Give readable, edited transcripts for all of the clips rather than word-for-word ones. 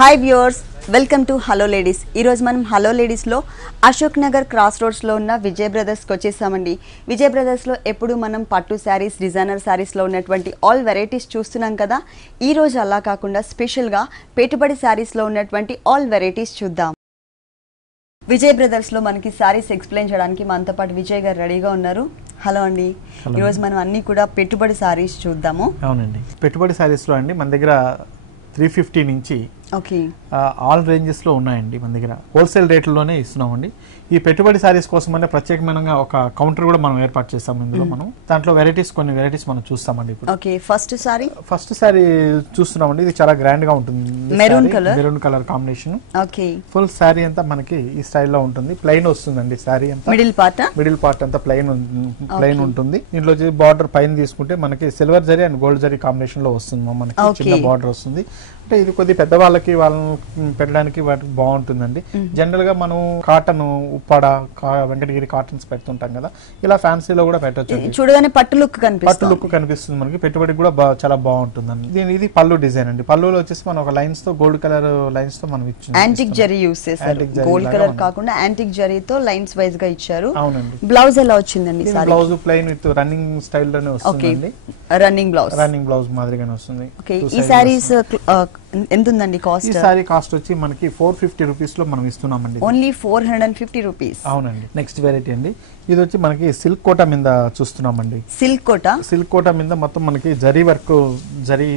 Hi viewers, welcome to hello ladies. ఈరోజు మనం hello లేడీస్లో అశోక్ నగర్ క్రాస్ రోడ్స్లో ఉన్న విజయ్ బ్రదర్స్కి వచ్చేసామండి. విజయ్ బ్రదర్స్లో ఎప్పుడు మనం పట్టు శారీస్, డిజైనర్ శారీస్లో ఉన్నటువంటి ఆల్ వెరైటీస్ చూస్తున్నాం కదా. ఈరోజు అలా కాకుండా స్పెషల్గా పెట్టుబడి శారీస్లో ఉన్నటువంటి ఆల్ వెరైటీస్ చూద్దాం. విజయ్ బ్రదర్స్లో మనకి శారీస్ ఎక్స్ప్లెయిన్ చేయడానికి మనతో పాటు విజయ్ గారు రెడీగా ఉన్నారు. హలో అండి. ఈరోజు మనం అన్నీ కూడా పెట్టుబడి శారీస్ చూద్దాము. అవునండి, పెట్టుబడి శారీస్లో అండి మన దగ్గర 350 నుంచి ఆల్ రేంజెస్లో ఉన్నాయండి. మన దగ్గర హోల్సేల్ రేట్లలోనే ఇస్తున్నామండి. ఈ పెట్టుబడి శారీస్ కోసం అంటే ప్రత్యేకమైన ఒక కౌంటర్ కూడా మనం ఏర్పాటు చేస్తాము. ఇందులో మనం దాంట్లో కొన్ని వెరైటీస్ మనం చూస్తామండి. ఇప్పుడు ఫస్ట్ శారీ చూస్తున్నామండి. ఇది చాలా గ్రాండ్ గా ఉంటుంది. Maroon colour combination. Full sari అంతా మనకి ఈ స్టైల్లో ఉంటుంది. ప్లెయిన్ వస్తుందండి. శారీ అంతా మిడిల్ పార్ట్ అంతా ప్లెయిన్ ఉంటుంది. దీంట్లో బార్డర్ పైన తీసుకుంటే మనకి silver zari and gold zari combination లో వస్తుంది. మనకి చిన్న బార్డర్ వస్తుంది. అంటే ఇది కొద్ది పెద్దవాళ్ళకి వాళ్ళని పెట్టడానికి వాటికి బాగుంటుందండి. జనరల్ గా మనం కాటన్, ఉప్పాడ, వెంకటగిరి కాటన్స్ పెడుతుంటాం కదా, ఇలా ఫ్యాన్సీలో కూడా పెట్టచ్చు. చూడగానే పట్టు లుక్ కనిపిస్తుంది మనకి. పెట్టుబడి కూడా చాలా బాగుంటుందండి. ఇది పళ్ళు డిజైన్ అండి. పళ్ళులో వచ్చేసి మనం ఒక లైన్స్ తో గోల్డ్ కలర్ లైన్స్ తో మనం ఇచ్చాము. యాంటిక్ జరీ యూస్ చేశారు. గోల్డ్ కలర్ కాకుండా యాంటిక్ జరీతో లైన్స్ వైజ్ గా ఇచ్చారు. అవునండి. బ్లౌజ్ ఎలా వచ్చిందండి? Blouse plain with running style లోనే వస్తుంది. రన్నింగ్ బ్లౌజ్ మాదిరిగానే వస్తుంది. ఈ సారీస్ ఎంత ఉందండి కాస్ట్? ఈ సారీ కాస్ట్ వచ్చి మనకి 450 రూపీస్ లో మనం ఇస్తున్నామండి. Only 450 rupees. అవునండి. నెక్స్ట్ వెరైటీ అండి. ఇది వచ్చి మనకి సిల్క్ కోట మీద చూస్తున్నామండి. సిల్క్ కోట మీద మొత్తం మనకి జరీ వర్క్, జరీ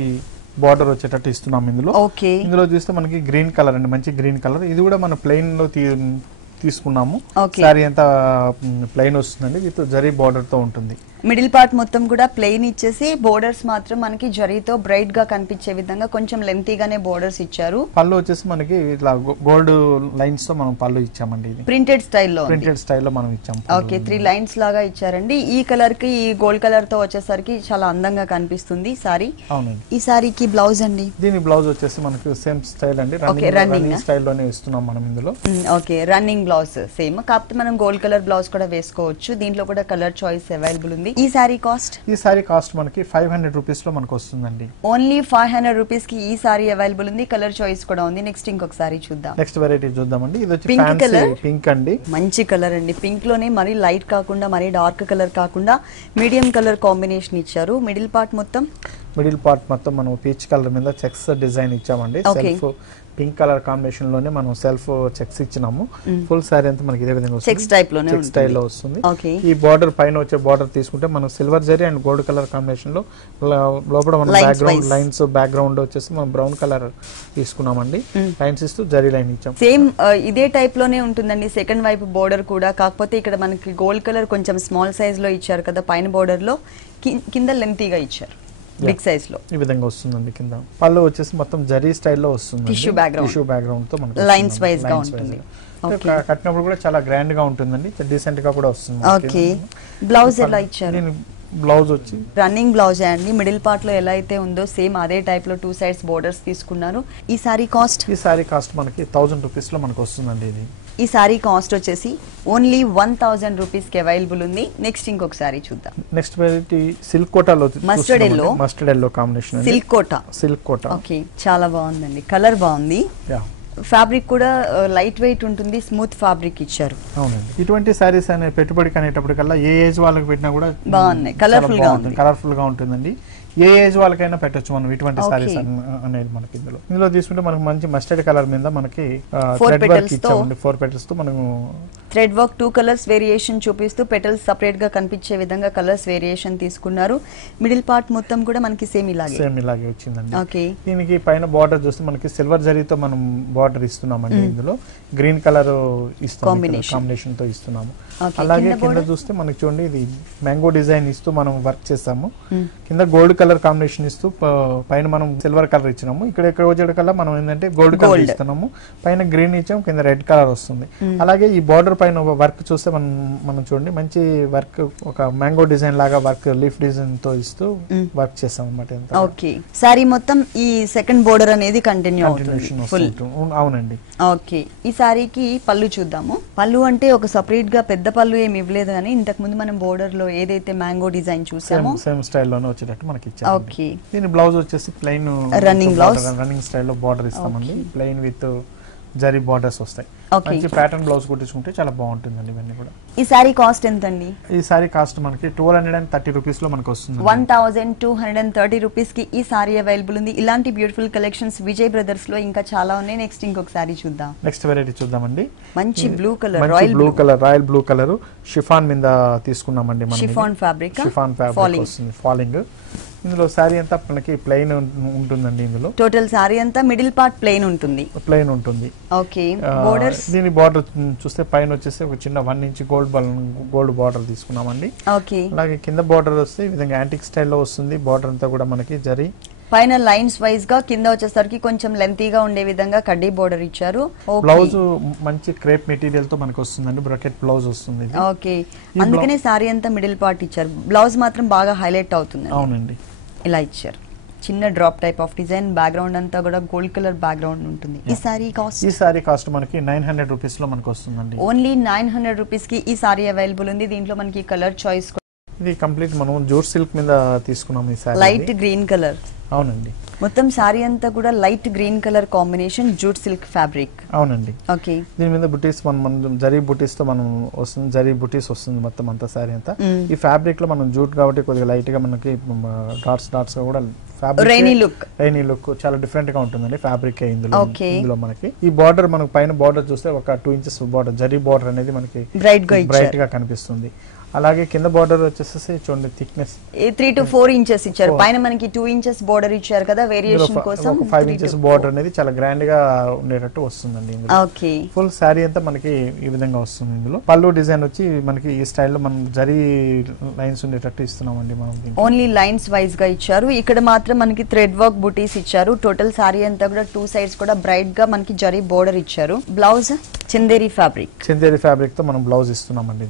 బార్డర్ వచ్చేటట్టు ఇస్తున్నాం. ఇందులో చూస్తే మనకి గ్రీన్ కలర్ అండి, మంచి గ్రీన్ కలర్. ఇది కూడా మన ప్లెయిన్ లో తీసుకున్నాము. సారీ అంతా ప్లెయిన్ వస్తుందండి, విత్ జరీ బార్డర్ తో ఉంటుంది. మిడిల్ పార్ట్ మొత్తం కూడా ప్లెయిన్ ఇచ్చేసి బోర్డర్స్ మాత్రం మనకి జరీతో బ్రైట్ గా కనిపించే విధంగా కొంచెం లెంతీగానే బోర్డర్స్ ఇచ్చారు. పళ్ళు వచ్చేసి మనకి ఇట్లా గోల్డ్ లైన్స్ తో మనం పళ్ళు ఇచ్చామండి. ఇది ప్రింటెడ్ స్టైల్లో మనం ఇచ్చాము. ఓకే, 3 లైన్స్ లాగా ఇచ్చారండి. ఈ కలర్ కి ఈ గోల్డ్ కలర్ తో వచ్చేసరికి చాలా అందంగా కనిపిస్తుంది సారీ. అవునండి. ఈ సారీకి బ్లౌజ్ అండి. దీని బ్లౌజ్ వచ్చేసి మనకి సేమ్ స్టైల్ అండి, రన్నింగ్ స్టైల్ లోనే ఇస్తున్నాం మనం ఇందులో. ఓకే, రన్నింగ్ బ్లౌజ్ సేమ్, కాకపోతే మనం గోల్డ్ కలర్ బ్లౌజ్ కూడా వేసుకోవచ్చు. దీంట్లో కూడా కలర్ చాయిస్ అవైలబుల్ ఉంది. ఈ సారీ కాస్ట్ మనకి 500 రూపీస్ లో మనకు వస్తుందండి. ఓన్లీ 500 రూపీస్ కి ఈ సారీ అవైలబుల్ ఉంది. కలర్ చాయిస్ కూడా ఉంది. నెక్స్ట్ ఇంకొక సారీ చూద్దాం. నెక్స్ట్ వెరైటీ చూద్దామండి. ఇది వచ్చి పింక్ అండి. మంచి కలర్ అండి. పింక్ లోనే మరీ లైట్ కాకుండా మరీ డార్క్ కలర్ కాకుండా మీడియం కలర్ కాంబినేషన్ ఇచ్చారు. మిడిల్ పార్ట్ మొత్తం మనం పీచ్ కలర్ మీద చెక్స్ డిజైన్ ఇచ్చామండి. సెల్ఫ్ పింక్ కలర్ కాంబినేషన్ లోనే మనం సెల్ఫ్ చెక్స్ ఇచ్చినాము. ఫుల్ సారీ అంతా మనకి ఇదే విధంగా చెక్స్ స్టైల్ లో వస్తుంది. ఈ బార్డర్ పైన వచ్చే బార్డర్ తీసుకుంటే మనం silver zari and gold colour combination లో లోపల మనం బ్యాక్గ్రౌండ్ లైన్స్, బ్యాక్గ్రౌండ్ వచ్చేసి మనం బ్రౌన్ కలర్ తీసుకున్నామండి. లైన్స్ ఇస్తూ జరీ లైన్ ఇచ్చాం. సేమ్ ఇదే టైప్ లోనే ఉంటుందండి సెకండ్ వైపు బోర్డర్ కూడా. కాకపోతే ఇక్కడ మనకి గోల్డ్ కలర్ కొంచెం స్మాల్ సైజ్ లో ఇచ్చారు కదా పైన బోర్డర్ లో, కింద లెంతీగా ఇచ్చారు బిగ్ సైజ్ లో. ఈ విధంగా వస్తుందండి. కింద పళ్ళు వచ్చేసి మొత్తం జరీ స్టైల్లో వస్తుంది. టిష్యూ బ్యాక్గ్రౌండ్ తో మనకి లైన్స్ వైజ్ గా ఉంటుంది. కట్టినప్పుడు కూడా చాలా గ్రాండ్ గా ఉంటుందండి, డీసెంట్ గా కూడా వస్తుంది. ఓకే, బ్లౌజ్ ఎలా ఇచ్చారు? బ్లౌజ్ వచ్చి రన్నింగ్ బ్లౌజ్ అండి. మిడిల్ పార్ట్ లో ఎలా అయితే ఉందో సేమ్ అదే టైప్ లో 2 సైడ్స్ బోర్డర్స్ తీసుకున్నారు. ఈ సారీ కాస్ట్ మనకి 1000 రూపీస్ లో మనకు వస్తుందండి. ఇది ఈ సారీ కాస్ట్ వచ్చేసి ఓన్లీ 1000 రూపీస్ కి అవైలబుల్ ఉంది. నెక్స్ట్ ఇంకొక సారీ చూద్దాం. నెక్స్ట్ వెరైటీ సిల్క్ కోటాలో మస్టర్డ్ ఎల్లో కాంబినేషన్. సిల్క్ కోట. ఓకే, చాలా బాగుందండి. కలర్ బాగుంది. ఫ్యాబ్రిక్ కూడా లైట్ వెయిట్ ఉంటుంది, స్మూత్ ఫ్యాబ్రిక్ ఇచ్చారు. అవునండి. ఇటువంటి సారీస్ అనే పెట్టుబడికి అనేటప్పటికల్లా ఏ ఏజ్ వాళ్ళకి పెట్టినా కూడా బాగున్నాయి, కలర్ఫుల్ గా ఉంటుందండి. ఏ ఏజ్ వాళ్ళకైనా పెట్టచ్చు మనం ఇటువంటి సారీస్ అనేది. మనకి ఇందులో తీసుకుంటే మనకి మంచి మస్టర్డ్ కలర్ మీద మనకి 4 పెటల్స్ తో మనము థ్రెడ్ వర్క్ 2 కలర్స్ వేరియేషన్ చూపిస్తూ పెటల్స్ సెపరేట్ గా కనిపించే విధంగా కలర్స్ వేరియేషన్ తీసుకున్నారు. మిడిల్ పార్ట్ మొత్తం కూడా మనకి సేమ్ ఇలాగే వచ్చిందండి. ఓకే, దీనికి పైన బార్డర్ చూస్తే మనకి సిల్వర్ జరీతో మనం బార్డర్ ఇస్తున్నామండి. ఇందులో గ్రీన్ కలర్ కాంబినేషన్ తో ఇస్తున్నాము. అలాగే కింద చూస్తే మనకి చూడండి, ఇది మ్యాంగో డిజైన్ ఇస్తూ మనం వర్క్ చేస్తాము. కింద గోల్డ్ కలర్ కాంబినేషన్ ఇస్తూ పైన మనం సిల్వర్ కలర్ ఇచ్చినాము. ఇక్కడ వచ్చేటికల్లా మనం ఏంటంటే గోల్డ్ కలర్ ఇస్తున్నాము. పైన గ్రీన్ ఇచ్చాము, కింద రెడ్ కలర్ వస్తుంది. అలాగే ఈ బార్డర్ పైన వర్క్ చూస్తే మనం చూడండి, మంచి వర్క్, ఒక మ్యాంగో డిజైన్ లాగా వర్క్, లీఫ్ డిజైన్ తో ఇస్తూ వర్క్ చేస్తాం అన్నమాట. ఓకే, సారీ మొత్తం ఈ సెకండ్ బోర్డర్ అనేది కంటిన్యూషన్ అవునండి. ఓకే, ఈ సారీకి పళ్ళు చూద్దాము. పళ్ళు అంటే ఒక సెపరేట్ గా పెద్ద పళ్ళు ఏమి ఇవ్వలేదు, కానీ ఇంతకు ముందు మనం బోర్డర్ లో ఏదైతే మ్యాంగో డిజైన్ చూసామో సేమ్ స్టైల్ లోనే వచ్చేటట్టు మనకి ఇచ్చారు. ఓకే, దీని బ్లౌజ్ వచ్చేసి ప్లెయిన్ రన్నింగ్ బ్లౌజ్, రన్నింగ్ స్టైల్లో బార్డర్ ఇస్తామండి. ప్లెయిన్ విత్ జరీ బార్డర్స్ వస్తాయి. మంచి ప్యాటర్న్ బ్లౌజ్ కుట్టించుకుంటే చాలా బాగుంటుందండి ఇవన్నీ కూడా. ఈ సారీ కాస్ట్ ఎంత అండి? ఈ సారీ కాస్ట్ మనకి 1230 రూపీస్ లో మనకు వస్తుంది. 1230 రూపీస్ కి ఈ సారీ అవైలబుల్ ఉంది. ఇలాంటి బ్యూటిఫుల్ కలెక్షన్స్ విజయ్ బ్రదర్స్ లో ఇంకా చాలా ఉన్నాయి. నెక్స్ట్ ఇంకొక సారీ చూద్దాం. నెక్స్ట్ వెరైటీ చూద్దామండి. మంచి blue colour, royal blue colour chiffon మీద తీసుకున్నామండి. మనం షిఫాన్ ఫ్యాబ్రిక్ వస్తుంది ఫాలింగ్. ఇందులో సారీ అంతా మనకి ప్లెయిన్ ఉంటుందండి. ఇందులో టోటల్ సారీ అంతా మిడిల్ పార్ట్ ప్లెయిన్ ఉంటుంది. ఓకే, బోర్డర్స్, దీని బార్డర్ చూస్తే పైన వచ్చేసి ఒక చిన్న 1 ఇంచ్ గోల్డ్ బార్డర్ తీసుకున్నామండి. ఓకే, అలాగే కింద బార్డర్ వస్తే ఈ విధంగా యాంటిక్ స్టైల్లో వస్తుంది. బార్డర్ అంతా కూడా మనకి జరీ, పైన లైన్స్ వైజ్ గా, కింద వచ్చేసరికి కొంచెం లెంతీగా ఉండే విధంగా కడ్డీ బోర్డర్ ఇచ్చారు. బ్లౌజ్ మంచి క్రేప్ మెటీరియల్ తో మనకు వస్తుందండి. బ్రాకెట్ బ్లౌజ్ వస్తుంది. ఓకే, అందుకనే సారీ అంతా మిడిల్ పార్ట్ ఇచ్చారు. బ్లౌజ్ మాత్రం బాగా హైలైట్ అవుతుంది. అవునండి, ఇలా ఇచ్చారు. చిన్న drop type of design, background అంతా కూడా గోల్డ్ కలర్ బ్యాక్గ్రౌండ్ ఉంటుంది. ఈ సారీ కాస్ట్ మనకి 900 రూపీస్ లో మనకు వస్తుందండి. ఓన్లీ 900 రూపీస్ కి ఈ సారీ అవైలబుల్ ఉంది. దీంట్లో మనకి కలర్ చాయిస్, ఇది కంప్లీట్ మనం జూట్ సిల్క్ మీద తీసుకున్నాం. ఈ సారీ లైట్ గ్రీన్ కలర్. అవునండి, మొత్తం సారీ అంతా కూడా light green colour combination, jute silk fabric. అవునండి. ఓకే, దీని మీద బుటీస్ మనం జరీ బుటీస్ తో మనం వస్తుంది. జరీ బుటీస్ వస్తుంది మొత్తం అంతా సారీ అంతా. ఈ ఫ్యాబ్రిక్ లో మనం జూట్ కాబట్టి కొద్దిగా లైట్ గా మనకి డాట్స్ గా కూడా రైనీ లుక్ చాలా డిఫరెంట్ గా ఉంటుందండి ఫ్యాబ్రిక్. ఇందులో మనకి ఈ బార్డర్, మనకు పైన బార్డర్ చూస్తే ఒక 2 ఇంచెస్ బార్డర్, జరీ బార్డర్ అనేది మనకి బ్రైట్ గా కనిపిస్తుంది. అలాగే కింద బార్డర్ వచ్చేసి చూడండి థిక్నెస్ 3 to 4 ఇంచెస్ ఇచ్చారు. పైన మనకి 2 ఇంచెస్ బార్డర్ ఇచ్చారు కదా, వేరియేషన్ కోసం 5 ఇంచెస్ బార్డర్ అనేది చాలా గ్రాండ్ గా ఉండేటట్టు వస్తుందండి. ఓకే, ఫుల్ సారీ అంతా మనకి ఈ విధంగా వస్తుంది. ఇందులో పళ్ళు డిజైన్ వచ్చి మనకి ఈ స్టైల్లో మనం జరీ లైన్స్ ఉండేటట్టు ఇస్తున్నామండి. మనం ఓన్లీ లైన్స్ వైజ్ గా ఇచ్చారు. ఇక్కడ మాత్రం మనకి థ్రెడ్ వర్క్ బుటీస్ ఇచ్చారు. టోటల్ సారీ అంతా కూడా 2 సైడ్స్ కూడా బ్రైట్ గా మనకి జరీ బోర్డర్ ఇచ్చారు. బ్లౌజ్ చందేరి ఫ్యాబ్రిక్ తో మనం బ్లౌజ్ ఇస్తున్నామండి.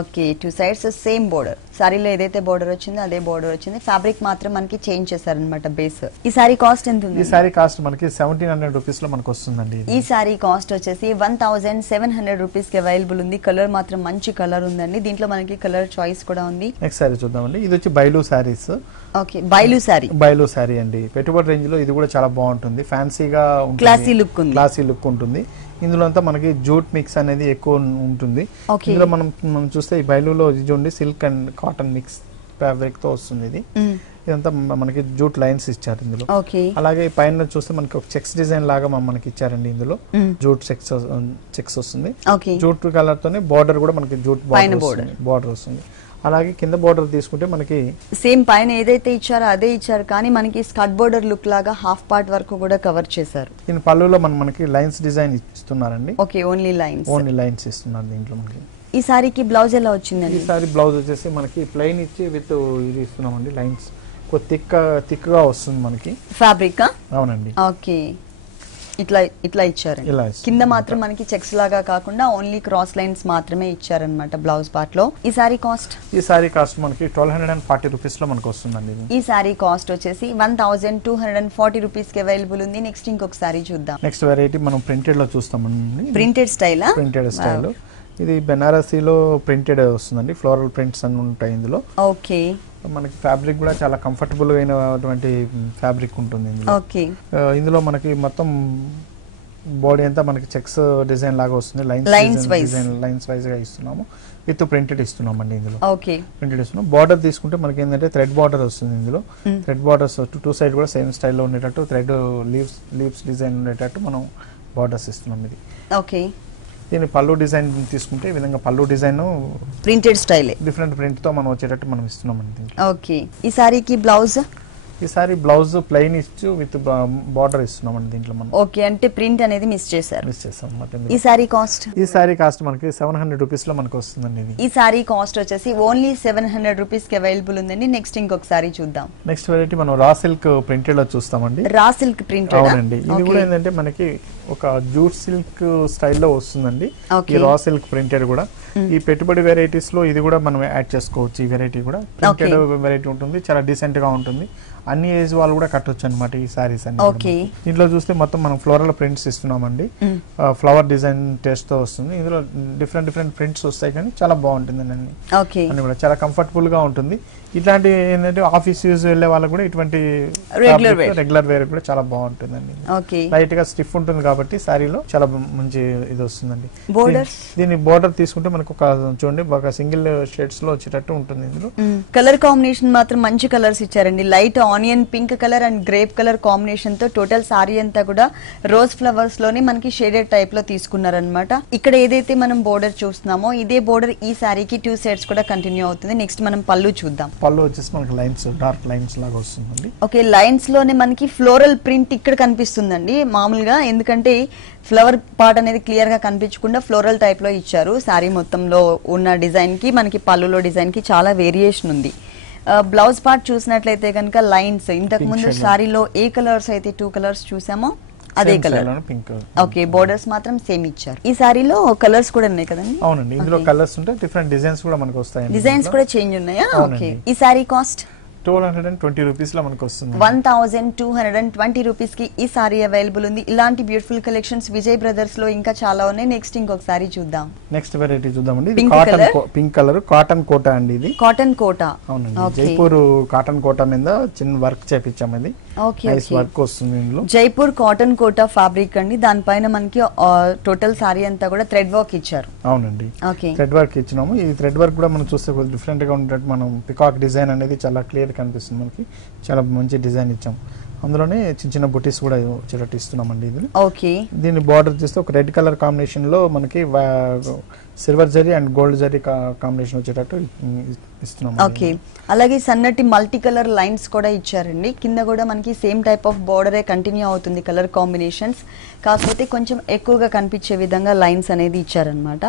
Okay, 2 sides same border. సారీలో ఏదైతే బోర్డర్ వచ్చిందో అదే బోర్డర్ వచ్చింది. ఫ్యాబ్రిక్ మాత్రం మనకి చేంజ్ చేశారనమాట బేస్. ఈ సారీ కాస్ట్ ఎంత ఉంది? ఈ సారీ కాస్ట్ మనకి 1700 రూపీస్ లో మనకు వస్తుందండి. ఈ సారీ కాస్ట్ వచ్చేసి 1700 రూపీస్ కి అవైలబుల్ ఉంది. కలర్ మాత్రం మంచి కలర్ ఉందండి. దీంట్లో మనకి కలర్ చాయిస్ కూడా ఉంది. నెక్స్ట్ సారీ చూద్దామండి. ఇది వచ్చి బైలు సారీస్. ఓకే, బైలు సారీ అండి. పెట్టుబడి రేంజ్ లో ఇది కూడా చాలా బాగుంటుంది. ఫ్యాన్సీగా ఉంటుంది, క్లాసీ లుక్ ఉంటుంది. ఇందులో అంతా మనకి జూట్ మిక్స్ అనేది ఎక్కువ ఉంటుంది. ఇందులో మనం చూస్తే ఈ బైలులో చూడండి silk and cotton mix fabric తో వస్తుంది. ఇదంతా మనకి జూట్ లైన్స్ ఇచ్చారు ఇందులో. అలాగే పైన చూస్తే మనకి ఒక చెక్స్ డిజైన్ లాగా మనకి ఇచ్చారండి. ఇందులో జూట్ చెక్స్ వస్తుంది. జూట్ కలర్ తోనే బార్డర్ కూడా మనకి జూట్ బార్డర్ వస్తుంది. అలాగే కింద బోర్డర్ తీసుకుంటే మనకి సేమ్ పైన ఏదైతే ఇచ్చారో అదే ఇచ్చారు, కానీ మనకి స్కర్ట్ బోర్డర్ లుక్ లాగా హాఫ్ పార్ట్ వరకు కూడా కవర్ చేశారు. దీని పళ్ళులో మనకి లైన్స్ డిజైన్ ఇస్తున్నారండి. ఓకే, ఓన్లీ లైన్స్ ఇస్తున్నారు దీంట్లో మనకి. ఈ సారీకి బ్లౌజ్ ఎలా వచ్చిందండి? ఈ సారీ బ్లౌజ్ వచ్చేసి మనకి ప్లెయిన్ ఇచ్చి విత్ ఇది ఇస్తున్నామండి. లైన్స్ థిక్ గా వస్తుంది మనకి ఫ్యాబ్రిక్. అవునండి. ఓకే, ఇట్లా ఇచ్చారు. కింద మాత్రం మనకి చెక్స్ లాగా కాకుండా ఓన్లీ క్రాస్ లైన్స్ మాత్రమే ఇచ్చారనమాట బ్లౌజ్ పార్ట్ లో. ఈ సారీ కాస్ట్ మనకి 1240 రూపీస్ లో మనకు వస్తుందండి. ఈ సారీ కాస్ట్ వచ్చేసి 1240 రూపీస్ కి అవైలబుల్ ఉంది. నెక్స్ట్ ఇంకొక సారీ చూద్దాం. నెక్స్ట్ వెరైటీ మనం ప్రింటెడ్ లో చూస్తామండి. Printed style. ఇది బెనారసీలో ప్రింటెడ్ వస్తుందండి. ఫ్లోరల్ ప్రింట్స్ అన్ని ఉంటాయి ఇందులో. ఓకే, మనకి ఫ్యాబ్రిక్ కూడా చాలా కంఫర్టబుల్ అయినటువంటి ఫ్యాబ్రిక్ ఉంటుంది ఇందులో. ఇందులో మనకి మొత్తం బాడీ అంతా మనకి చెక్స్ డిజైన్ లాగా వస్తుంది. లైన్స్ వైజ్ గా ఇస్తున్నాము. విత్ ప్రింటెడ్ ఇస్తున్నామండి ఇందులో. ప్రింటెడ్ ఇస్తున్నాం. బార్డర్ తీసుకుంటే మనకి ఏంటంటే థ్రెడ్ బార్డర్ వస్తుంది ఇందులో. థ్రెడ్ బార్డర్స్ 2 సైడ్ కూడా సేమ్ స్టైల్లో ఉండేటట్టు, థ్రెడ్ లీవ్స్ డిజైన్ ఉండేటట్టు మనం బార్డర్స్ ఇస్తున్నాం. ఇది ఓకే. దీని పళ్ళు డిజైన్ తీసుకుంటే ఈ విధంగా పళ్ళు design printed style different print తో మనం వచ్చేటట్టు మనం ఇస్తున్నామండి. ఓకే, ఈ సారీకి బ్లౌజ్ ఈ సారీ బ్లౌజ్ ప్లెయిన్ ఇచ్చు విత్ బార్డర్ ఇస్తున్నామండి దీంట్లో మనం. ఓకే, అంటే ప్రింట్ అనేది మిస్ చేశాం. ఈ సారీ కాస్ట్ మనకి 700 రూపీస్ లో మనకు వస్తుందండి. ఈ సారీ కాస్ట్ వచ్చేసి ఓన్లీ 700 రూపీస్ కి అవైలబుల్ ఉందండి. నెక్స్ట్ ఇంకొక సారీ చూద్దాం. నెక్స్ట్ వెరైటీ మనం రా సిల్క్ ప్రింటెడ్ లో చూస్తామండి. Raw silk printed. అవునండి, ఇది కూడా ఏంటంటే మనకి ఒక జూట్ సిల్క్ స్టైల్లో వస్తుందండి. ఈ రా సిల్క్ ప్రింటెడ్ కూడా ఈ పెట్టుబడి వెరైటీస్ లో ఇది కూడా మనం యాడ్ చేసుకోవచ్చు. ఈ వెరైటీ కూడా ప్రింటెడ్ వెరైటీ ఉంటుంది, చాలా డీసెంట్ గా ఉంటుంది. అన్ని ఏజ్ వాళ్ళు కూడా కట్టొచ్చు అనమాట ఈ సారీస్ అన్ని. దీంట్లో చూస్తే మొత్తం మనం ఫ్లోరల్ ప్రింట్స్ ఇస్తున్నామండి, ఫ్లవర్ డిజైన్ టేస్ట్ తో వస్తుంది. ఇందులో డిఫరెంట్ డిఫరెంట్ ప్రింట్స్ వస్తాయి, కానీ చాలా బాగుంటుంది అన్ని కూడా చాలా కంఫర్టబుల్ గా ఉంటుంది. ఇట్లాంటి ఏంటంటే ఆఫీస్ యూజ్ వెళ్ళే వాళ్ళకి కూడా ఇటువంటి రెగ్యులర్ వేర్ కూడా చాలా బాగుంటుందండి. లైట్ గా స్టిఫ్ ఉంటుంది కాబట్టి సారీలో చాలా మంచి ఇది వస్తుందండి. దీని బోర్డర్ తీసుకుంటే మనకు ఒక చూడండి ఒక సింగిల్ షేడ్స్ లో వచ్చేటట్టు ఉంటుంది. ఇందులో కలర్ కాంబినేషన్ మాత్రం మంచి కలర్స్ ఇచ్చారండి. Light onion pink colour and grape colour combination తో టోటల్ సారీ అంతా కూడా రోజ్ ఫ్లవర్స్ లోనే మనకి షేడెడ్ టైప్ లో తీసుకున్నారనమాట. ఇక్కడ ఏదైతే మనం బోర్డర్ చూస్తున్నామో ఇదే బోర్డర్ ఈ సారీకి 2 సెట్స్ కూడా కంటిన్యూ అవుతుంది. నెక్స్ట్ మనం పళ్ళు చూద్దాం. పళ్ళు వచ్చేసి మనకి లైన్స్ డార్క్ లైన్స్ లాగా వస్తుందండి. ఓకే, లైన్స్ లోనే మనకి ఫ్లోరల్ ప్రింట్ ఇక్కడ కనిపిస్తుందండి మామూలుగా, ఎందుకంటే ఫ్లవర్ పార్ట్ అనేది క్లియర్ గా కనిపించకుండా ఫ్లోరల్ టైప్ లో ఇచ్చారు. సారీ మొత్తంలో ఉన్న డిజైన్ కి మనకి పళ్ళులో డిజైన్ కి చాలా వేరియేషన్ ఉంది. బ్లౌజ్ పార్ట్ చూసినట్లయితే కనుక లైన్స్ ఇంతకు ముందు సారీలో ఏ కలర్స్ అయితే 2 కలర్స్ చూసామో అదే కలర్ పింక్. ఓకే, బోర్డర్స్ మాత్రం సేమ్ ఇచ్చారు. ఈ సారీలో కలర్స్ కూడా ఉన్నాయి కదండి? అవునండి, ఇందులో కలర్స్ ఉంటాయి, డిఫరెంట్ డిజైన్స్ కూడా మనకు వస్తాయి. డిజైన్స్ కూడా చేంజ్ ఉన్నాయా? ఓకే, ఈ సారీ కాస్ట్ 1220 రూపీస్ లో మనకు వస్తుంది. 1220 రూపీస్ కి ఈ సారీ అవైలబుల్ ఉంది. ఇలాంటి బ్యూటిఫుల్ కలెక్షన్స్ విజయ్ బ్రదర్స్ లో ఇంకా చాలా ఉన్నాయి. నెక్స్ట్ ఇంకొక సారీ చూద్దాం. నెక్స్ట్ వెరైటీ చూద్దామండి. పింక్ కలర్ కాటన్ కోటా అండి. ఇది కాటన్ కోటా. అవునండి, జైపూర్ కాటన్ కోటా మీద చిన్న వర్క్ చేపించాం. ఇది నైస్ వర్క్ వస్తుంది. ఇందులో జైపూర్ కాటన్ కోటా ఫ్యాబ్రిక్ అండి. దానిపైన మనకి టోటల్ సారీ అంతా కూడా థ్రెడ్ వర్క్ ఇచ్చారు. అవునండి, థ్రెడ్ వర్క్ ఇచ్చినాము. ఈ థ్రెడ్ వర్క్ కూడా మనం చూస్తే కొంచెం డిఫరెంట్ గా ఉండేటట్టు మనం పికాక్ డిజైన్ అనేది చాలా క్లియర్ కనిపిస్తుంది. మనకి చాలా మంచి డిజైన్ ఇచ్చాం. అందులోనే చిన్న చిన్న బుటీస్ కూడా వచ్చేటట్టు ఇస్తున్నామండి. ఇది ఓకే, దీని బార్డర్ చూస్తే ఒక రెడ్ కలర్ కాంబినేషన్ లో మనకి silver zari and gold zari combination వచ్చేటట్టు ఇస్తున్నాం. ఓకే, అలాగే సన్నటి మల్టీ కలర్ లైన్స్ కూడా ఇచ్చారండి. కింద కూడా మనకి సేమ్ టైప్ ఆఫ్ బార్డరే కంటిన్యూ అవుతుంది కలర్ కాంబినేషన్స్, కాకపోతే కొంచెం ఎక్కువగా కనిపించే విధంగా లైన్స్ అనేది ఇచ్చారనమాట.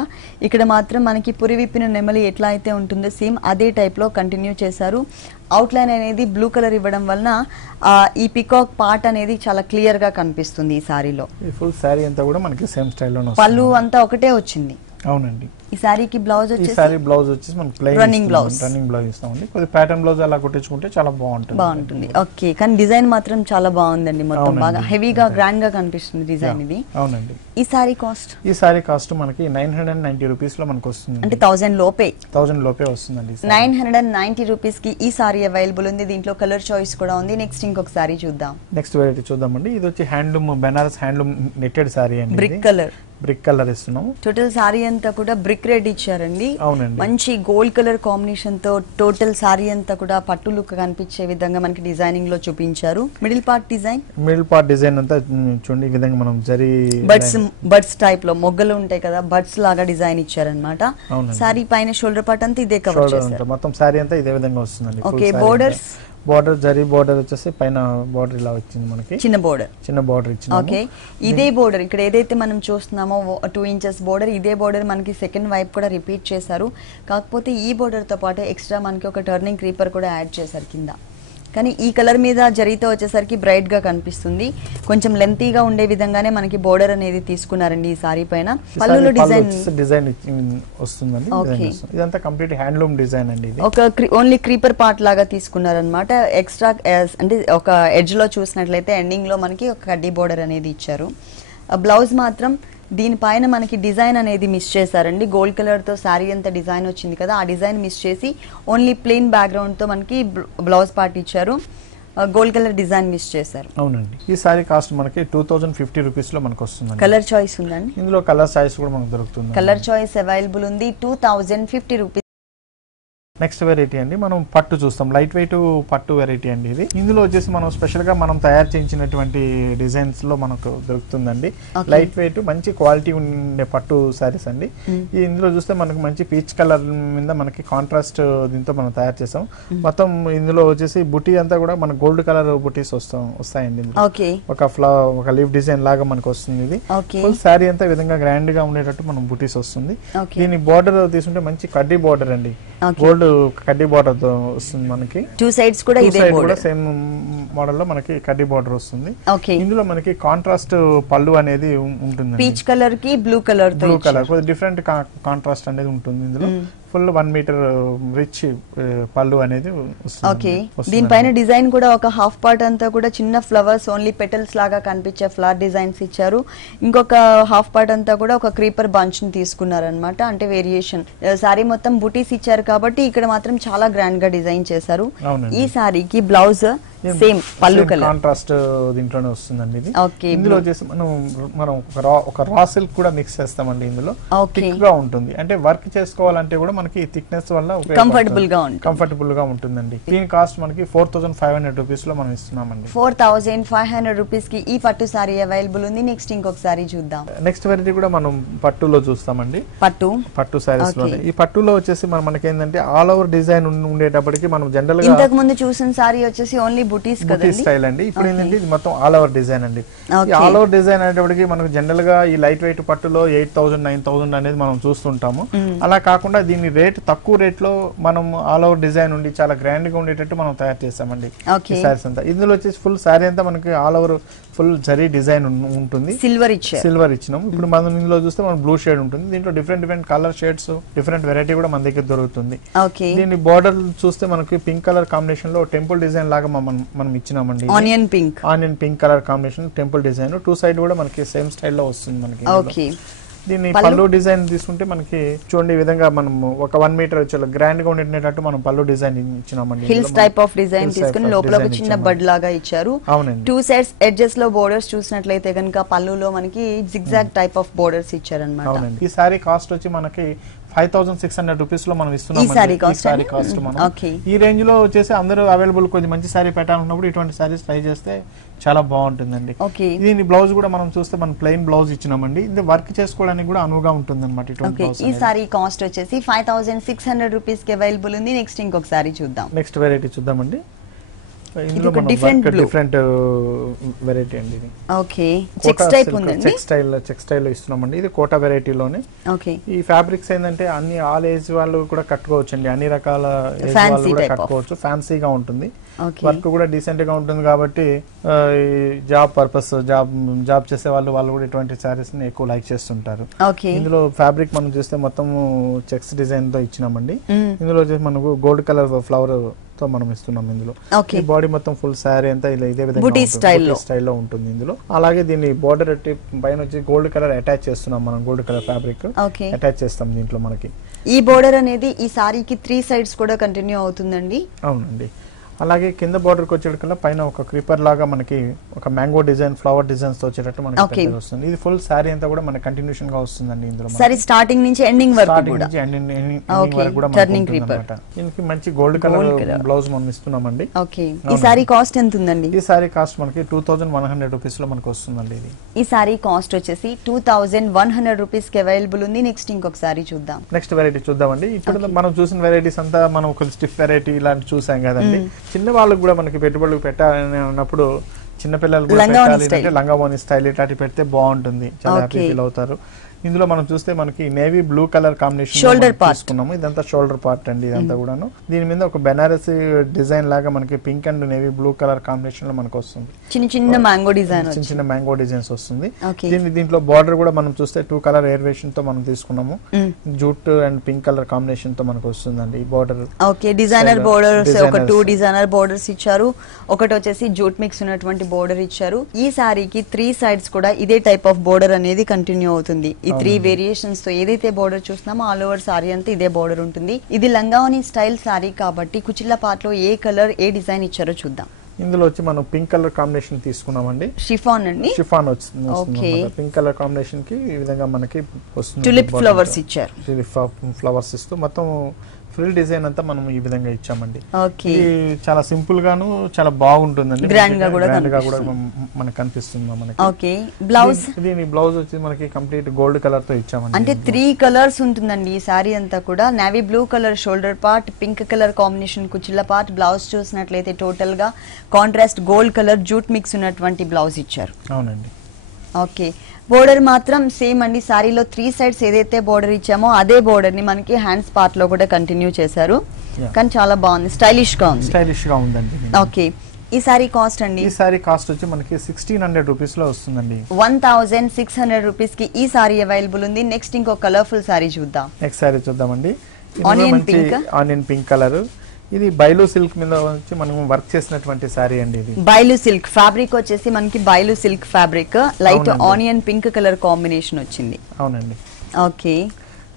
ఇక్కడ మాత్రం మనకి పురి విప్పిన నెమలి ఎట్లా అయితే ఉంటుందో సేమ్ అదే టైప్ లో కంటిన్యూ చేశారు. అవుట్ లైన్ అనేది బ్లూ కలర్ ఇవ్వడం వలన ఈ పికాక్ పార్ట్ అనేది చాలా క్లియర్ గా కనిపిస్తుంది ఈ సారీలో. ఫుల్ సారీ అంతా కూడా మనకి సేమ్ స్టైల్లో పళ్ళు అంతా ఒకటే వచ్చింది. అవునండి, ఈ సారీకి బ్లౌజ్ వచ్చేసి బ్లౌజ్ వచ్చేసి మనం ప్లెయిన్ రన్నింగ్ బ్లౌజ్ ఇస్తామండి. కొద్ది ప్యాటర్న్ బ్లౌజ్ అలా కుట్టించుకుంటే చాలా బాగుంటుంది. ఓకే, కానీ డిజైన్ మాత్రం చాలా బాగుందండి. మొత్తం బాగా హెవీగా గ్రాండ్ గా కనిపిస్తుంది డిజైన్ ఇది. అవునండి, ఈ సారీ కాస్ట్ మనకి 990 రూపీస్ లో మనకు వస్తుంది. అంటే 1000 లోపే వస్తుందండి. 990 రూపీస్ కి ఈ సారీ అవైలబుల్ ఉంది. దీంట్లో కలర్ చాయిస్ కూడా ఉంది. నెక్స్ట్ ఇంకొక సారీ చూద్దాం. నెక్స్ట్ వెరైటీ చూద్దామండి. ఇది వచ్చి handloom Banaras handloom netted sari అండి. బ్రిక్ కలర్ ఇస్తున్నాము. టోటల్ సారీ అంతా కూడా బ్రిక్ రెడ్ ఇచ్చారండి. అవునండి, మంచి గోల్డ్ కలర్ కాంబినేషన్ తో టోటల్ సారీ అంతా కూడా పట్టు లుక్ కనిపించే విధంగా మనకి డిజైనింగ్ లో చూపించారు. మిడిల్ పార్ట్ డిజైన్ అంతా చూడండి ఈ విధంగా మనం జరీ బర్డ్స్ టైప్ లో మొగ్గలు ఉంటాయి కదా, బర్డ్స్ లాగా డిజైన్ ఇచ్చారనమాట. సారీ పైన షోల్డర్ పార్ట్ అంతా ఇదే కవర్ చేశారు. మొత్తం సారీ అంతా ఇదే విధంగా వస్తుందండి. ఓకే, బోర్డర్ జరీ బోర్డర్ వచ్చేసి పైన బోర్డర్ ఇలా వచ్చింది మనకి, చిన్న బోర్డర్ ఇచ్చింది. ఓకే, ఇదే బోర్డర్ ఇక్కడ ఏదైతే మనం చూస్తున్నామో 2 ఇంచెస్ బోర్డర్, ఇదే బోర్డర్ మనకి సెకండ్ వైపు కూడా రిపీట్ చేశారు. కాకపోతే ఈ బోర్డర్ తో పాటు ఎక్స్ట్రా మనకి ఒక టర్నింగ్ క్రీపర్ కూడా యాడ్ చేశారు కింద. కానీ ఈ కలర్ మీద జరీతో వచ్చేసరికి బ్రైట్ గా కనిపిస్తుంది. కొంచెం లెంతీగా ఉండే విధంగానే మనకి బోర్డర్ అనేది తీసుకున్నారండి ఈ సారీ పైన. పళ్ళులో డిజైన్ వస్తుందండి. ఇదంతా కంప్లీట్ హ్యాండ్లూమ్ డిజైన్ అండి. ఒక ఓన్లీ క్రీపర్ పార్ట్ లాగా తీసుకున్నారనమాట. ఎక్స్ట్రా అంటే ఒక ఎడ్జ్ లో చూసినట్లయితే ఎండింగ్ లో మనకి ఒక కడ్డీ బోర్డర్ అనేది ఇచ్చారు. బ్లౌజ్ మాత్రం దీనిపైన మనకి డిజైన్ అనేది మిస్ చేశారండి. గోల్డ్ కలర్ తో సారీ అంతా డిజైన్ వచ్చింది కదా, ఆ డిజైన్ మిస్ చేసి ఓన్లీ ప్లెయిన్ బ్యాక్గ్రౌండ్ తో మనకి బ్లౌజ్ పార్ట్ ఇచ్చారు. గోల్డ్ కలర్ డిజైన్ మిస్ చేశారు. అవునండి, ఈ సారీ కాస్ట్ మనకి 2050 రూపీస్ లో మనకు వస్తుంది. కలర్ చాయిస్ ఉందండి. ఇందులో కలర్ చాయిస్ కూడా మనకు దొరుకుతుంది. కలర్ చాయిస్ అవైలబుల్ ఉంది. 2050 రూపీస్. నెక్స్ట్ వెరైటీ అండి, మనం పట్టు చూస్తాం. లైట్ వెయిట్ పట్టు వెరైటీ అండి ఇది. ఇందులో వచ్చేసి మనం స్పెషల్ గా మనం తయారు చేయించినటువంటి డిజైన్స్ లో మనకు దొరుకుతుందండి. లైట్ వెయిట్ మంచి క్వాలిటీ ఉండే పట్టు సారీస్ అండి. ఇందులో చూస్తే మనకు మంచి పీచ్ కలర్ మీద మనకి కాంట్రాస్ట్ దీంతో మనం తయారు చేసాం. మొత్తం ఇందులో వచ్చేసి బుటీ అంతా కూడా మన గోల్డ్ కలర్ బుటీస్ వస్తాయండి. ఒక లీఫ్ డిజైన్ లాగా మనకు వస్తుంది. ఇది ఫుల్ సారీ అంతా విధంగా గ్రాండ్ గా ఉండేటట్టు మనం బుటీస్ వస్తుంది. దీని బార్డర్ తీసుకుంటే మంచి కడ్డీ బార్డర్ అండి. గోల్డ్ కడ్డీ బార్డర్ తో వస్తుంది మనకి. 2 సైడ్స్ కూడా ఇదే బోర్డర్, సేమ్ మోడల్ లో మనకి కడ్డీ బార్డర్ వస్తుంది. ఇందులో మనకి కాంట్రాస్ట్ పళ్ళు అనేది ఉంటుంది. పీచ్ కలర్ కి బ్లూ కలర్ కొద్దిగా డిఫరెంట్ కాంట్రాస్ట్ అనేది ఉంటుంది. ఇందులో ఫుల్ 1 మీటర్ రిచ్ పళ్ళు అనేది ఓకే. దీనిపైన డిజైన్ కూడా ఒక హాఫ్ పార్ట్ అంతా కూడా చిన్న ఫ్లవర్స్ ఓన్లీ పెటల్స్ లాగా కనిపించే ఫ్లవర్ డిజైన్స్ ఇచ్చారు. ఇంకొక హాఫ్ పార్ట్ అంతా కూడా ఒక క్రీపర్ బంచ్ ని తీసుకున్నారనమాట. అంటే వేరియేషన్ సారీ మొత్తం బుటీస్ ఇచ్చారు కాబట్టి ఇక్కడ మాత్రం చాలా గ్రాండ్ గా డిజైన్ చేశారు. ఈ సారీకి బ్లౌజ్ సేమ్ పళ్ళు కలర్ కాంట్రాస్ట్ దీంట్లోనే వస్తుందండి ఇది. ఓకే. ఇందులో వచ్చేసి మనం ఒక రా సిల్క్ కూడా మిక్స్ చేస్తామండి. ఇందులో థిక్ గా ఉంటుంది. అంటే వర్క్ చేసుకోవాలంటే కూడా మనకి థిక్నెస్ వల్ల కంఫర్టబుల్ గా ఉంటుందండి. దీని కాస్ట్ మనకి 4500 రూపీస్ లో మనం ఇస్తున్నామండి. 4500 రూపీస్ కి ఈ పట్టు సారీ అవైలబుల్ ఉంది. నెక్స్ట్ ఇంకొక సారీ చూద్దాం. నెక్స్ట్ వెరైటీ కూడా మనం పట్టులో చూస్తామండి. పట్టు సారీస్ లో ఈ పట్టులో వచ్చేసి మనకి ఏంటంటే ఆల్ ఓవర్ డిజైన్ ఉండేటప్పటికి మనం జనరల్ గా ఇంతకు ముందు చూసిన సారీ వచ్చేసి ఓన్లీ బుటీస్ స్టైల్ అండి. ఇప్పుడు ఏంటంటే ఇది మొత్తం ఆల్ ఓవర్ డిజైన్ అండి. ఈ ఆల్ ఓవర్ డిజైన్ అనేటప్పటికి మనకు జనరల్ గా ఈ లైట్ వెయిట్ పట్టులో 8000 9000 అనేది మనం చూస్తుంటాము. అలా కాకుండా దీని రేట్ తక్కువ రేట్ లో మనం ఆల్ ఓవర్ డిజైన్ ఉండి చాలా గ్రాండ్ గా ఉండేటట్టు మనం తయారు చేస్తామండి ఈ సారీస్ అంతా. ఇందులో వచ్చేసి ఫుల్ సారీ అంతా మనకి all over full zari design ఉంటుంది. సిల్వర్ ఇచ్చినాం. ఇప్పుడు మనం ఇందులో చూస్తే మనం బ్లూ షేడ్ ఉంటుంది. దీంట్లో different colour shades different variety కూడా మన దగ్గర దొరుకుతుంది. దీని బార్డర్ చూస్తే మనకి పింక్ కలర్ కాంబినేషన్ లో టెంపుల్ డిజైన్ లాగా మనం ఇచ్చినామండి. Onion pink colour combination temple design 2 side కూడా మనకి సేమ్ స్టైల్లో వస్తుంది మనకి. దీన్ని పళ్ళు డిజైన్ తీసుకుంటే మనకి చూడండి ఈ విధంగా మనం ఒక 1 మీటర్ వచ్చే గ్రాండ్ గా ఉండేటట్టు మనం పళ్ళు డిజైన్ ఇచ్చినామండి. హిల్స్ టైప్ ఆఫ్ డిజైన్ తీసుకుని లోపల ఒక చిన్న బడ్ లాగా ఇచ్చారు. 2 సైడ్స్ ఎడ్జెస్ లో బోర్డర్స్ చూసినట్లయితే కనుక పళ్ళులో మనకి జిగ్జాగ్ టైప్ ఆఫ్ బోర్డర్స్ ఇచ్చారన్నమాట. ఈ సారీ కాస్ట్ వచ్చి మనకి 5600 రూపీస్ లో మనం ఇస్తున్నాం. ఈ రేంజ్ లో వచ్చేసి అందరూ అవైలబుల్ కొంచెం మంచి సారీ పెట్టాలన్నప్పుడు ఇటువంటి సారీస్ ట్రై చేస్తే చాలా బాగుంటుందండి. దీని బ్లౌజ్ కూడా మనం చూస్తే మనం ప్లెయిన్ బ్లౌజ్ ఇచ్చినామండి. ఇది వర్క్ చేసుకోవడానికి కూడా అనువుగా ఉంటుంది అనమాట. ఈ సారీ కాస్ట్ వచ్చేసి 5600 రూపీస్ కి అవైలబుల్ ఉంది. నెక్స్ట్ ఇంకొక సారీ చూద్దాం. నెక్స్ట్ వెరైటీ చూద్దామండి. ఇందులో డిఫరెంట్ వెరైటీ అండి ఇది. ఓకే. చెక్ టైప్ ఉందండి. చెక్ స్టైల్ లో ఇస్తున్నామండి. ఇది కోటా వెరైటీలోనే. ఓకే. ఈ ఫ్యాబ్రిక్స్ ఏంటంటే అన్ని ఆల్ ఏజ్ వాళ్ళు కూడా కట్టుకోవచ్చు అండి. అన్ని రకాల ఏజ్ వాళ్ళు కూడా కట్టుకోవచ్చు. ఫ్యాన్సీగా ఉంటుంది. వర్క్ కూడా డీసెంట్ గా ఉంటుంది కాబట్టి జాబ్ పర్పస్ జాబ్ చేసే వాళ్ళు కూడా ఇటువంటి సారీస్ ని ఎక్కువ లైక్ చేస్తుంటారు. ఇందులో ఫ్యాబ్రిక్ మనం చూస్తే మొత్తం చెక్స్ డిజైన్ తో ఇచ్చినామండి. ఇందులో వచ్చేసి మనకు గోల్డ్ కలర్ ఫ్లవర్ తో మనం ఇస్తున్నాం. ఇందులో ఈ బాడీ మొత్తం ఫుల్ సారీ అంతా ఇదే విధంగా స్టైల్లో ఉంటుంది. ఇందులో అలాగే దీని బోర్డర్ పైన వచ్చి గోల్డ్ కలర్ అటాచ్ చేస్తున్నాం. మనం గోల్డ్ కలర్ ఫ్యాబ్రిక్ అటాచ్ చేస్తాం దీంట్లో మనకి. ఈ బోర్డర్ అనేది ఈ సారీకి 3 సైడ్స్ కూడా కంటిన్యూ అవుతుందండి. అవునండి. అలాగే కింద బార్డర్ కి వచ్చేటప్పుడు పైన ఒక క్రీపర్ లాగా మనకి ఒక మ్యాంగో డిజైన్ ఫ్లవర్ డిజైన్స్ తో వచ్చేటట్టు మనకి వస్తుంది. ఇది ఫుల్ సారీ అంతా కూడా మనకి కంటిన్యూషన్ గా వస్తుందండి. ఇందులో సారీ స్టార్టింగ్ నుంచి ఎండింగ్ వరకు కూడా దీనికి మంచి గోల్డ్ కలర్ బ్లౌజ్ మనం ఇస్తున్నామండి. ఈ సారీ కాస్ట్ ఎంత ఉందండి? ఈ సారీ కాస్ట్ మనకి 2100 రూపీస్ లో మనకి వస్తుందండి. ఇది ఈ సారీ కాస్ట్ వచ్చేసి 2100 రూపీస్ కి అవైలబుల్ ఉంది. నెక్స్ట్ ఇంకొక సారీ చూద్దాం. నెక్స్ట్ వెరైటీ చూద్దామండి. ఇప్పుడు మనం చూసిన వెరైటీస్ అంతా మనం ఒక స్టిఫ్ వెరైటీ ఇలాంటి చూసాం కదండి. చిన్న వాళ్ళకి కూడా మనకి పెట్టుబడులకు పెట్టాలని అన్నప్పుడు చిన్నపిల్లలు కూడా పెట్టాలి అంటే లంగావోని స్టైల్ ఇట్లాంటి పెడితే బాగుంటుంది. చాలా హ్యాపీ ఫీల్ అవుతారు. ఇందులో మనం చూస్తే మనకి navy blue colour combination shoulder part తీసుకున్నాము. ఇదంతా షోల్డర్ పార్ట్ అండి. ఇదంతా కూడాను దీని మీద ఒక బెనారసీ డిజైన్ లాగా మనకి pink and navy blue colour combination లో మనకు వస్తుంది. చిన్న మ్యాంగో డిజైన్ చిన్న మ్యాంగో డిజైన్స్ వస్తుంది. దీంట్లో బార్డర్ కూడా మనం చూస్తే 2 కలర్ ఎయిర్వేషన్ తో మనం తీసుకున్నాము. Jute and pink colour combination తో మనకు వస్తుందండి ఈ బార్డర్. ఓకే. డిజైనర్ బోర్డర్స్ ఒక 2 డిజైనర్ బోర్డర్స్ ఇచ్చారు. ఒకటి వచ్చేసి జూట్ మిక్స్ ఉన్నటువంటి బోర్డర్ ఇచ్చారు. ఈ సారీకి 3 సైడ్స్ కూడా ఇదే టైప్ ఆఫ్ బోర్డర్ అనేది కంటిన్యూ అవుతుంది. 3 వేరియేషన్స్ తో ఏదైతే బోర్డర్ చూస్తున్నామో ఆల్ ఓవర్ సారీ అంతా ఇదే బోర్డర్ ఉంటుంది. ఇది లంగావని స్టైల్ సారీ కాబట్టి కుచిళ్ళ పార్ట్ లో ఏ కలర్ ఏ డిజైన్ ఇచ్చారో చూద్దాం. ఇందులో వచ్చి మనం పింక్ కలర్ కాంబినేషన్ తీసుకున్నామండి. షిఫాన్ అండి. షిఫాన్ వచ్చింది. పింక్ కలర్ కాంబినేషన్ కి ఈ విధంగా మనకి వస్తుంది. టులిప్ ఫ్లవర్స్ ఇచ్చారు. టులిప్ ఫ్లవర్స్ ఇస్తూ మొత్తం ఫుల్ డిజైన్ అంతా మనం ఈ విధంగా ఇచ్చామండి. ఇది చాలా సింపుల్ గాను చాలా బాగుంటుందండి. గ్రాండ్ గా కూడా మనకు కనిపిస్తుంది మనకి. ఓకే. బ్లౌజ్ దీని బ్లౌజ్ వచ్చి మనకి కంప్లీట్ గోల్డ్ కలర్ తో ఇచ్చామండి. అంటే 3 కలర్స్ ఉంటుందండి ఈ సారీ అంతా కూడా. Navy blue colour shoulder part, pink colour combination కుచిళ్ళ పార్ట్. బ్లౌజ్ చూసినట్లయితే టోటల్ గా contrast gold colour jute mix ఉన్నటువంటి బ్లౌజ్ ఇచ్చారు. అవునండి. ఓకే. బోర్డర్ మాత్రం సేమ్ అండి. సారీలో 3 సైడ్స్ ఏదైతే బోర్డర్ ఇచ్చామో అదే బోర్డర్ ని మనకి హ్యాండ్స్ పార్ట్ లో కూడా కంటిన్యూ చేశారు. కానీ చాలా బాగుంది. స్టైలిష్ గా ఉందండి. ఓకే. ఈ సారీ కాస్ట్ అండి? ఈ సారీ కాస్ట్ వచ్చి మనకి 1600 రూపీస్ లో వస్తుందండి. 1600 రూపీస్ కి ఈ సారీ అవైలబుల్ ఉంది. నెక్స్ట్ ఇంకో కలర్ఫుల్ సారీ చూద్దాం. నెక్స్ట్ సారీ చూద్దామండి. Onion pink colour. ఇది బైలు సిల్క్ మీద వచ్చి మనం వర్క్ చేసినటువంటి సారీ అండి. ఇది బైలు సిల్క్ ఫ్యాబ్రిక్ వచ్చేసి మనకి బైలు silk fabric light onion pink colour combination వచ్చింది. అవునండి. ఓకే.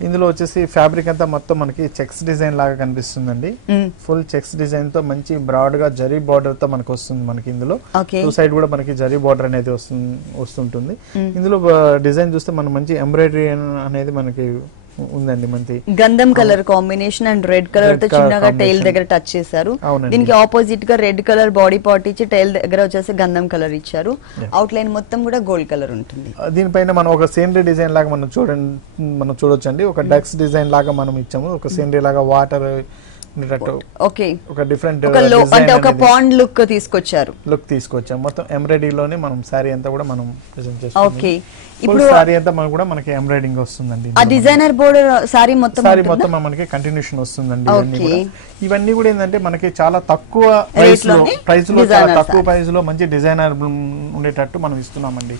ఇందులో వచ్చేసి ఫ్యాబ్రిక్ అంతా మొత్తం మనకి చెక్స్ డిజైన్ లాగా కనిపిస్తుందండి. ఫుల్ చెక్స్ డిజైన్ తో మంచి బ్రాడ్ గా జరీ బార్డర్ తో మనకి వస్తుంది. మనకి ఇందులో టూ సైడ్ కూడా మనకి జరీ బార్డర్ అనేది వస్తుంటుంది. ఇందులో డిజైన్ చూస్తే మనం మంచి ఎంబ్రాయిడరీ అనేది మనకి ఉందండి. మంచి గంధం colour combination and red colour తో చిన్నగా టైల్ దగ్గర టచ్ చేశారు. దీనికి ఆపోజిట్ గా రెడ్ కలర్ బాడీ పార్ట్ ఇచ్చి టైల్ దగ్గర వచ్చేసి గంధం కలర్ ఇచ్చారు. అవుట్ లైన్ మొత్తం కూడా గోల్డ్ కలర్ ఉంటుంది. దీనిపైన మనం ఒక సీనరీ డిజైన్ లాగా మనం చూడొచ్చండి. ఒక డక్స్ డిజైన్ లాగా మనం ఇచ్చాము. ఒక సీనరీ లాగా వాటర్ ఓకే. ఒక డిఫరెంట్ అంటే ఒక పాండ్ లుక్ తీసుకొచ్చాం. మొత్తం ఎంబ్రాయిడరీలోనే మనం సారీ అంతా కూడా మనం ప్రెజెంట్ చేస్తాం. ఓకే. ఇప్పుడు సారీ అంతా మనకు కూడా మనకి ఎంబ్రాయిడింగ్ వస్తుందండి. ఆ డిజైనర్ బోర్డర్ సారీ మొత్తం మనకి కంటిన్యూషన్ వస్తుందండి. ఇవన్నీ కూడా ఏంటంటే మనకి చాలా తక్కువ ప్రైస్ లో చాలా తక్కువ ప్రైస్ లో మంచి డిజైనర్ ఉండేటట్టు మనం ఇస్తున్నామండి.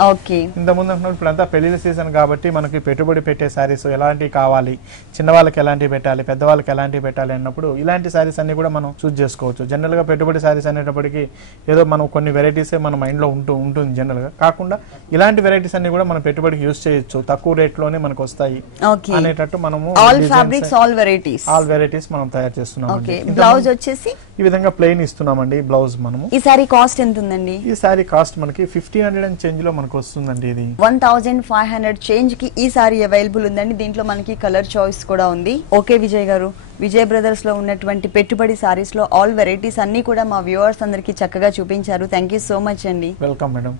ఇంత ముందు అంటున్నారు ఇప్పుడు అంతా పెళ్లి సీజన్ కాబట్టి మనకి పెట్టుబడి పెట్టే సారీస్ ఎలాంటివి కావాలి, చిన్న వాళ్ళకి ఎలాంటివి పెట్టాలి, పెద్దవాళ్ళకి ఎలాంటివి పెట్టాలి అన్నప్పుడు ఇలాంటి సారీస్ అన్ని కూడా మనం చూస్ చేసుకోవచ్చు. జనరల్ గా పెట్టుబడి సారీస్ అనేటప్పటికి ఏదో మనం కొన్ని వెరైటీస్ మన మైండ్ లో ఉంటుంది జనరల్ గా. కాకుండా ఇలాంటి వెరైటీస్ అన్ని కూడా మనం పెట్టుబడికి యూజ్ చేయొచ్చు, తక్కువ రేట్ లోనే మనకు వస్తాయి అనేటట్టు మనము ఆల్ వెరైటీస్ మనం తయారు చేస్తున్నాం. బ్లౌజ్ వచ్చేసి ఈ విధంగా ప్లెయిన్ ఇస్తున్నామండి. బ్లౌజ్ మనము ఈ సారీ కాస్ట్ ఎంత ఉందండి? ఈ సారీ కాస్ట్ మనకి 1500 చేంజ్ లో మనకు వస్తుందండి. ఇది 1500 చేంజ్ కి ఈ సారీ అవైలబుల్ ఉందండి. దీంట్లో మనకి కలర్ చాయిస్ కూడా ఉంది. ఓకే విజయ్ గారు, విజయ్ బ్రదర్స్ లో ఉన్నటువంటి పెట్టుబడి సారీస్ లో ఆల్ వెరైటీస్ అన్ని కూడా మా వ్యూవర్స్ అందరికి చక్కగా చూపించారు. థ్యాంక్ యూ సో మచ్ అండి. Welcome madam.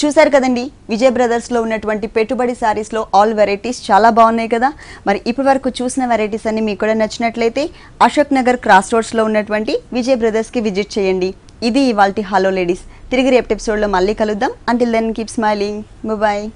చూసారు కదండి, విజయ్ బ్రదర్స్ లో ఉన్నటువంటి పెట్టుబడి సారీస్ లో ఆల్ వెరైటీస్ చాలా బాగున్నాయి కదా. మరి ఇప్పటి వరకు చూసిన వెరైటీస్ అన్ని మీకు కూడా నచ్చినట్లయితే అశోక్ నగర్ క్రాస్ రోడ్స్ లో ఉన్నటువంటి విజయ్ బ్రదర్స్ కి విజిట్ చేయండి. ఇది ఇవాల్టి హలో లేడీస్. తిరిగి రేపు ఎపిసోడ్ లో మళ్ళీ కలుద్దాం. Until then keep smiling. Bye.